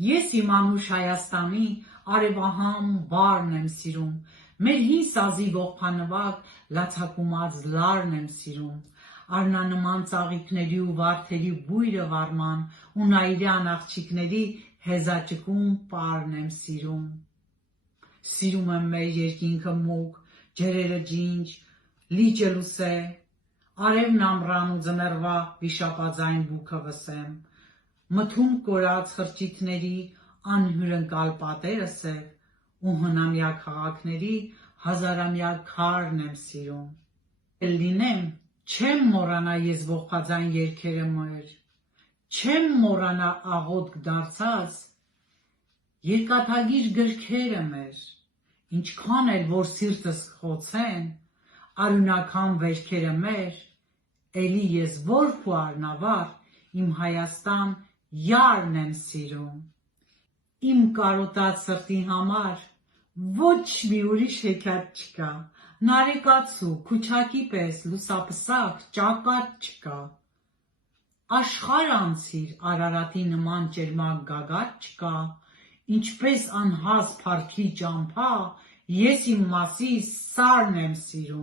Ես իմ անուշ Հայաստանի արևահամ բարն եմ սիրում, մեր հին սազի ողբանվակ լացակումած լարն եմ սիրում, արնանման ծաղիկների ու վարդերի բույրը վարման ու նայիրյան աղջիկների հեզաճկուն պարն եմ սիրում։ Սիրում եմ մեր երկինքը մուգ, ջրերը ջինջ, լիճը լուսե, արևն ամռան ու ձմեռվա վիշապաձայն բուքը վսեմ, մթում կորած խրճիթների անհյուրընկալ պատերը սև ու հնամյա քաղաքների հազարամյա քարն եմ սիրում։ Լինեմ, չեմ մոռանա ես ողբաձայն երգերը մեր, չեմ մոռանա աղոթք դարձած երկաթագիր գրքերը մեր, ինչքան էլ որ սիրտս խոցեն, արյունաքամ վերքերը մեր, էլի ես որբ ու առնավար իմ Հայաստան յարն եմ սիրում։ Իմ կարոտած սրտի համար ոչ մի ուրիշ հեքիաթ չկա, նարեկացու, քուչակի պես լուսապսակ, ճակատ չկա։ Աշխարհ անցիր, Արարատի նման ճերմակ գագաթ չկա, ինչպես անհաս փառքի ճամփա, ես իմ մասիս սարն եմ սիրում։